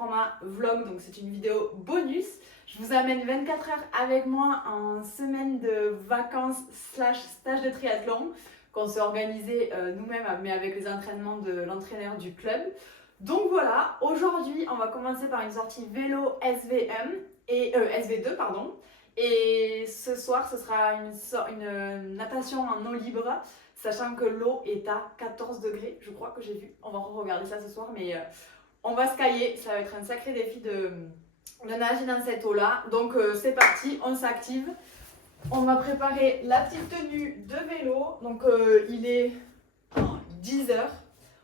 format vlog, donc c'est une vidéo bonus. Je vous amène 24 heures avec moi en semaine de vacances slash stage de triathlon qu'on s'est organisé nous-mêmes mais avec les entraînements de l'entraîneur du club. Donc voilà, aujourd'hui on va commencer par une sortie vélo SVM et SV2 pardon. Et ce soir ce sera une natation en eau libre, sachant que l'eau est à 14 degrés, je crois que j'ai vu. On va regarder ça ce soir, mais on va se cailler, ça va être un sacré défi de nager dans cette eau-là. Donc c'est parti, on s'active. On va préparer la petite tenue de vélo. Donc il est 10h.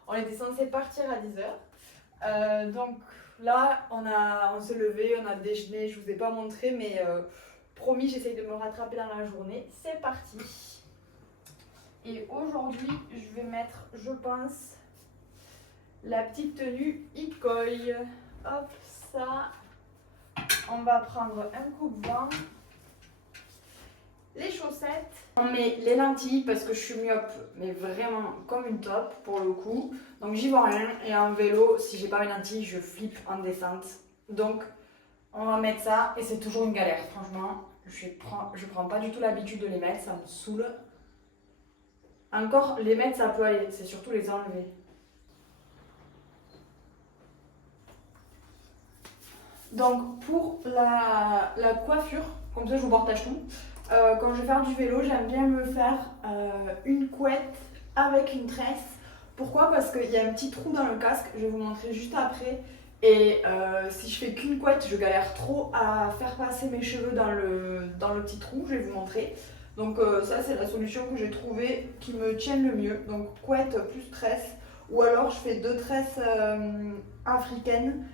On était censé partir à 10h. Donc là, on s'est levé, on a déjeuné. Je ne vous ai pas montré, mais promis, j'essaye de me rattraper dans la journée. C'est parti. Et aujourd'hui, je vais mettre, je pense, la petite tenue Ikoi. Hop, ça. On va prendre un coupe-vent. Les chaussettes. On met les lentilles parce que je suis myope, mais vraiment comme une top pour le coup. Donc j'y vois rien. Et en vélo, si j'ai pas mes lentilles, je flippe en descente. Donc on va mettre ça et c'est toujours une galère. Franchement, je prends pas du tout l'habitude de les mettre, ça me saoule. Encore les mettre, ça peut aller. C'est surtout les enlever. Donc pour la coiffure, comme ça je vous partage tout. Quand je vais faire du vélo, j'aime bien me faire une couette avec une tresse. Pourquoi? Parce qu'il y a un petit trou dans le casque, je vais vous montrer juste après. Et si je fais qu'une couette, je galère trop à faire passer mes cheveux dans le petit trou, je vais vous montrer. Donc ça c'est la solution que j'ai trouvée qui me tienne le mieux. Donc couette plus tresse. Ou alors je fais 2 tresses africaines,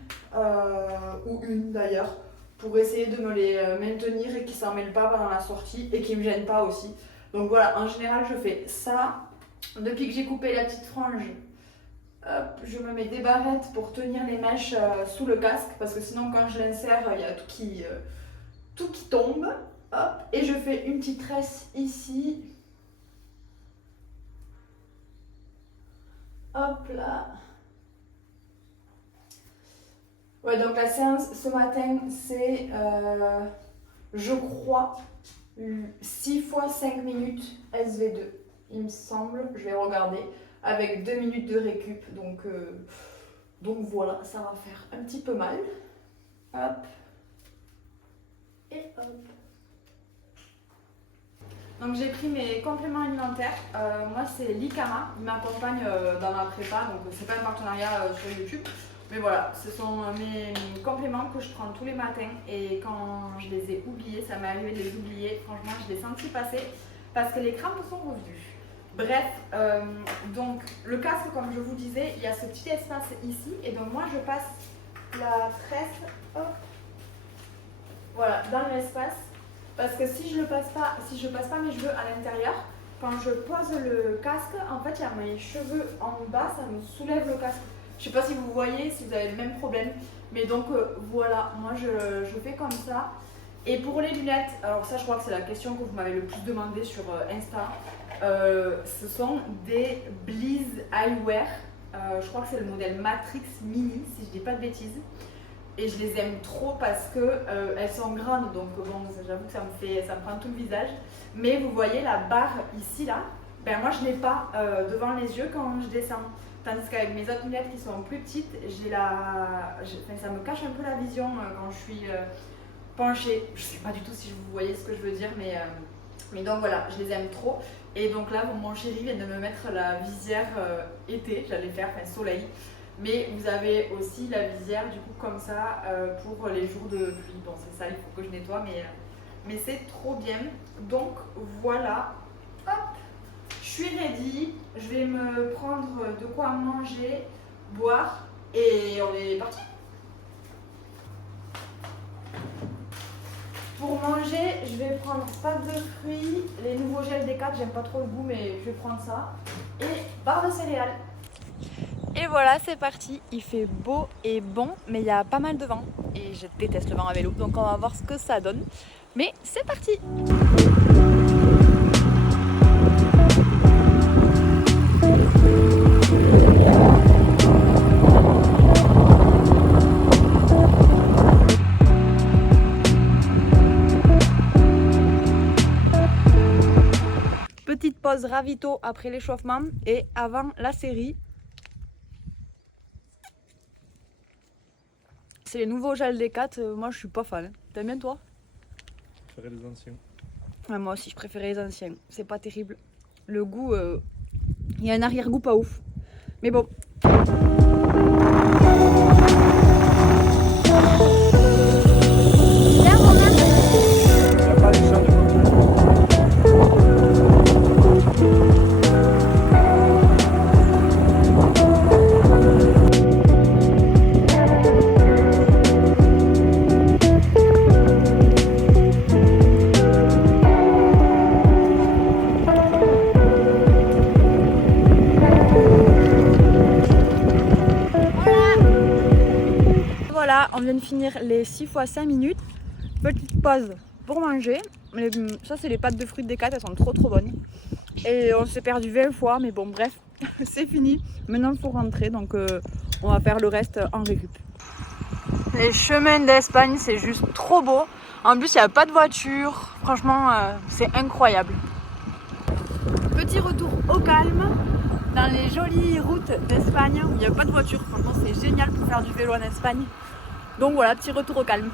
ou une d'ailleurs, pour essayer de me les maintenir et qu'ils ne s'en mêlent pas pendant la sortie et qu'ils ne me gênent pas aussi. Donc voilà, en général je fais ça. Depuis que j'ai coupé la petite frange, hop, je me mets des barrettes pour tenir les mèches sous le casque, parce que sinon quand je l'insère, il y a tout qui tombe. Hop, et je fais une petite tresse ici. Hop là. Ouais, donc la séance ce matin, c'est, je crois, 6 fois 5 minutes SV2, il me semble. Je vais regarder, avec 2 minutes de récup. Donc voilà, ça va faire un petit peu mal. Hop. Et hop. Donc j'ai pris mes compléments alimentaires. Moi c'est Likama, ils m'accompagnent dans ma prépa, donc c'est pas un partenariat sur YouTube. Mais voilà, ce sont mes compléments que je prends tous les matins et quand je les ai oubliés, ça m'est arrivé de les oublier, franchement je les ai sentis passer parce que les crampes sont revenues. Bref, donc le casque comme je vous disais, il y a ce petit espace ici et donc moi je passe la tresse, hop, voilà, dans l'espace. Parce que si je passe pas mes cheveux à l'intérieur, quand je pose le casque, en fait il y a mes cheveux en bas, ça me soulève le casque. Je sais pas si vous voyez, si vous avez le même problème, mais donc voilà, moi je fais comme ça. Et pour les lunettes, alors ça je crois que c'est la question que vous m'avez le plus demandé sur Insta, ce sont des Bliss Eyewear, je crois que c'est le modèle Matrix Mini si je dis pas de bêtises. Et je les aime trop parce que elles sont grandes, donc bon, j'avoue que ça me prend tout le visage. Mais vous voyez la barre ici là, ben moi je l'ai pas devant les yeux quand je descends. Tandis qu'avec mes autres lunettes qui sont plus petites, ça me cache un peu la vision quand je suis penchée. Je sais pas du tout si vous voyez ce que je veux dire, mais donc voilà, je les aime trop. Et donc là, mon chéri vient de me mettre la visière été, j'allais faire soleil. Mais vous avez aussi la visière du coup comme ça pour les jours de pluie. Bon c'est ça, il faut que je nettoie mais c'est trop bien. Donc voilà, hop, je suis ready. Je vais me prendre de quoi manger, boire et on est parti. Pour manger, je vais prendre pâte de fruits, les nouveaux gels des 4, j'aime pas trop le goût mais je vais prendre ça. Et barre de céréales. Et voilà, c'est parti. Il fait beau et bon, mais il y a pas mal de vent. Et je déteste le vent à vélo, donc on va voir ce que ça donne. Mais c'est parti! Petite pause ravito après l'échauffement et avant la série. C'est les nouveaux gels des 4, moi je suis pas fan. T'aimes bien toi? Je préférais les anciens. Ouais, moi aussi je préférais les anciens, c'est pas terrible. Le goût, il y a un arrière-goût pas ouf. Mais bon. Voilà, on vient de finir les 6 fois 5 minutes. Petite pause pour manger. Ça, c'est les pâtes de fruits des 4, elles sont trop bonnes. Et on s'est perdu 20 fois, mais bon, bref, c'est fini. Maintenant, il faut rentrer, donc on va faire le reste en récup. Les chemins d'Espagne, c'est juste trop beau. En plus, il n'y a pas de voiture. Franchement, c'est incroyable. Petit retour au calme dans les jolies routes d'Espagne où il n'y a pas de voiture. Franchement, c'est génial pour faire du vélo en Espagne. Donc voilà, petit retour au calme.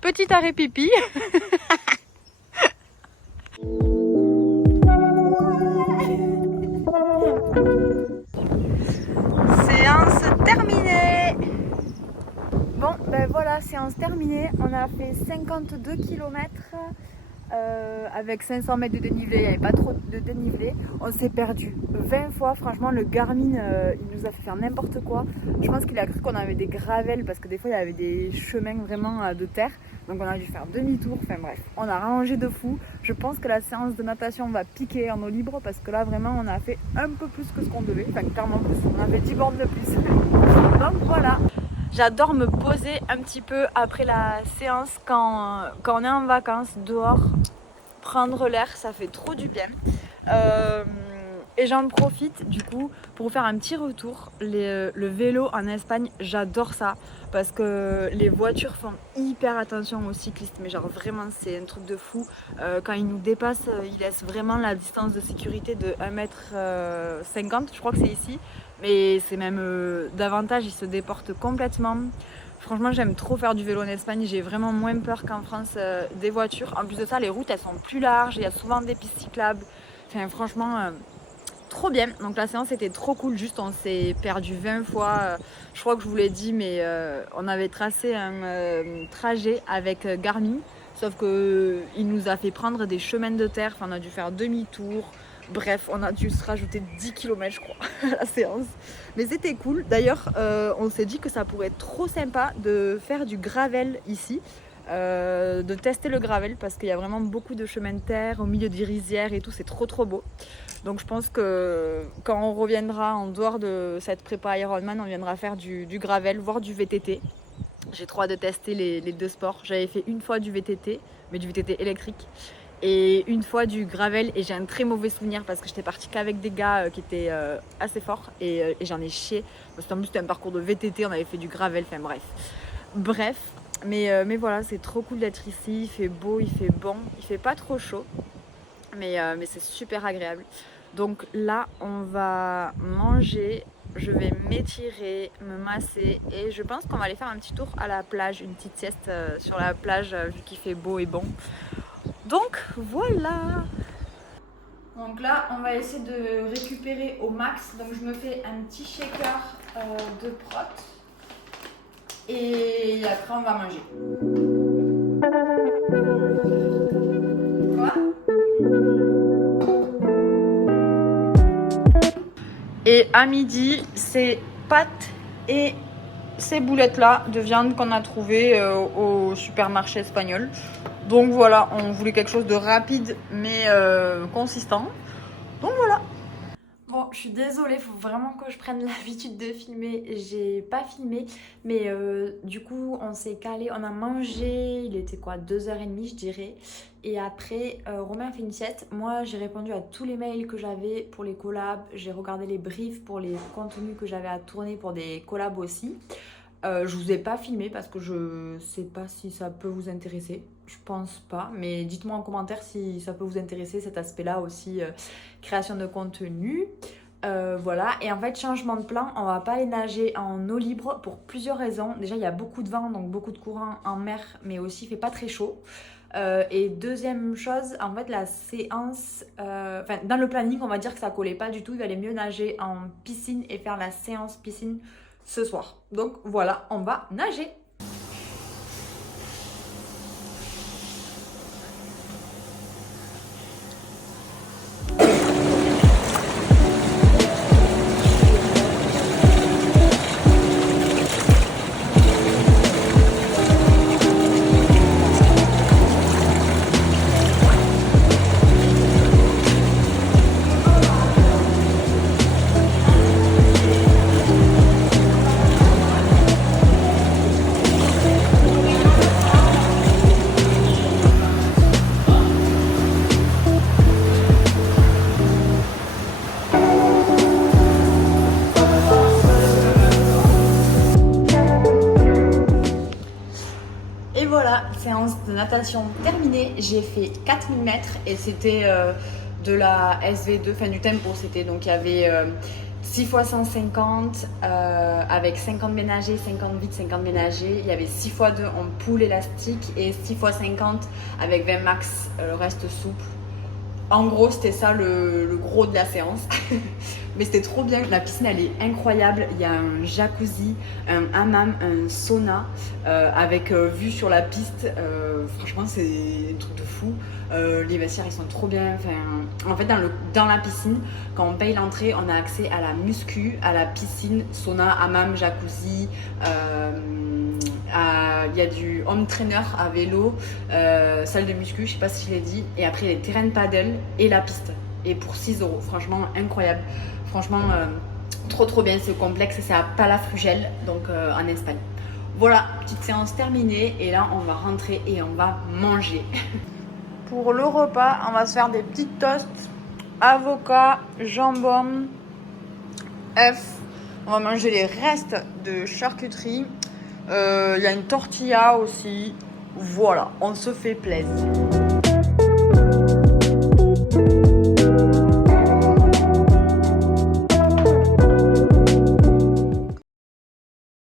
Petit arrêt pipi. Séance terminée. Bon, ben voilà, séance terminée. On a fait 52 km avec 500 mètres de dénivelé. Il n'y avait pas trop de dénivelé. On s'est perdu 20 fois. Franchement, le Garmin, il nous a fait faire n'importe quoi. Je pense qu'il a cru qu'on avait des gravels parce que des fois, il y avait des chemins vraiment de terre. Donc on a dû faire demi-tour. Enfin bref, on a rangé de fou. Je pense que la séance de natation va piquer en eau libre parce que là, vraiment, on a fait un peu plus que ce qu'on devait. Enfin, clairement plus. On a fait 10 bornes de plus. Donc voilà. J'adore me poser un petit peu après la séance quand on est en vacances dehors, prendre l'air, ça fait trop du bien. Et j'en profite du coup pour faire un petit retour. Le vélo en Espagne, j'adore ça parce que les voitures font hyper attention aux cyclistes, mais genre vraiment c'est un truc de fou. Quand ils nous dépassent, ils laissent vraiment la distance de sécurité de 1,50 m, je crois que c'est ici. Mais c'est même davantage, ils se déportent complètement. Franchement, j'aime trop faire du vélo en Espagne. J'ai vraiment moins peur qu'en France des voitures. En plus de ça, les routes, elles sont plus larges. Il y a souvent des pistes cyclables. Enfin, franchement, trop bien. Donc la séance était trop cool. Juste, on s'est perdu 20 fois. Je crois que je vous l'ai dit, mais on avait tracé un trajet avec Garmin. Sauf qu'il nous a fait prendre des chemins de terre. Enfin, on a dû faire demi-tour. Bref, on a dû se rajouter 10 km je crois à la séance. Mais c'était cool. D'ailleurs, on s'est dit que ça pourrait être trop sympa de faire du gravel ici. De tester le gravel parce qu'il y a vraiment beaucoup de chemins de terre au milieu des rizières et tout, c'est trop beau. Donc je pense que quand on reviendra en dehors de cette prépa Ironman, on viendra faire du gravel, voire du VTT. J'ai trop hâte de tester les deux sports. J'avais fait une fois du VTT, mais du VTT électrique. Et une fois du gravel, et j'ai un très mauvais souvenir parce que j'étais partie qu'avec des gars qui étaient assez forts et j'en ai chié. Parce qu'en plus c'était un parcours de VTT, on avait fait du gravel, enfin bref. Mais voilà, c'est trop cool d'être ici, il fait beau, il fait bon, il fait pas trop chaud, mais c'est super agréable. Donc là, on va manger, je vais m'étirer, me masser et je pense qu'on va aller faire un petit tour à la plage, une petite sieste sur la plage vu qu'il fait beau et bon. Donc voilà. Donc là, on va essayer de récupérer au max. Donc je me fais un petit shaker de prot. Et après, on va manger. Quoi? Et à midi, c'est pâtes et ces boulettes-là de viande qu'on a trouvées au supermarché espagnol. Donc voilà, on voulait quelque chose de rapide mais consistant. Donc voilà. Bon, je suis désolée, il faut vraiment que je prenne l'habitude de filmer. J'ai pas filmé, mais du coup, on s'est calé, on a mangé, il était quoi, 2h30 je dirais. Et après, Romain a fait une sieste. Moi, j'ai répondu à tous les mails que j'avais pour les collabs. J'ai regardé les briefs pour les contenus que j'avais à tourner pour des collabs aussi. Je vous ai pas filmé parce que je sais pas si ça peut vous intéresser. Je pense pas, mais dites-moi en commentaire si ça peut vous intéresser cet aspect-là aussi, création de contenu. Voilà, et en fait, changement de plan, on va pas aller nager en eau libre pour plusieurs raisons. Déjà, il y a beaucoup de vent, donc beaucoup de courant en mer, mais aussi il fait pas très chaud. Et deuxième chose, en fait, la séance, dans le planning, on va dire que ça collait pas du tout. Il valait mieux nager en piscine et faire la séance piscine ce soir. Donc voilà, on va nager. Et voilà, séance de natation terminée. J'ai fait 4000 mètres et c'était de la SV2, enfin du tempo. C'était donc il y avait 6 x 150 avec 50 ménagers, 50 vides, 50 ménagers. Il y avait 6 x 2 en poule élastique et 6 x 50 avec 20 max, le reste souple. En gros, c'était ça le gros de la séance. Mais c'était trop bien. La piscine, elle est incroyable. Il y a un jacuzzi, un hammam, un sauna avec vue sur la piste. Franchement, c'est un truc de fou. Les vestiaires, ils sont trop bien. Enfin, en fait, dans la piscine, quand on paye l'entrée, on a accès à la muscu, à la piscine, sauna, hammam, jacuzzi. Il y a du home trainer à vélo, salle de muscu, je sais pas si je l'ai dit, et après les terrains de paddle et la piste. Et pour 6 €, franchement incroyable. Franchement, trop bien ce complexe, c'est à Palafrugell, donc en Espagne. Voilà, petite séance terminée, et là on va rentrer et on va manger. Pour le repas, on va se faire des petites toasts, avocat, jambon, œufs. On va manger les restes de charcuterie. Il y a une tortilla aussi. Voilà, on se fait plaisir.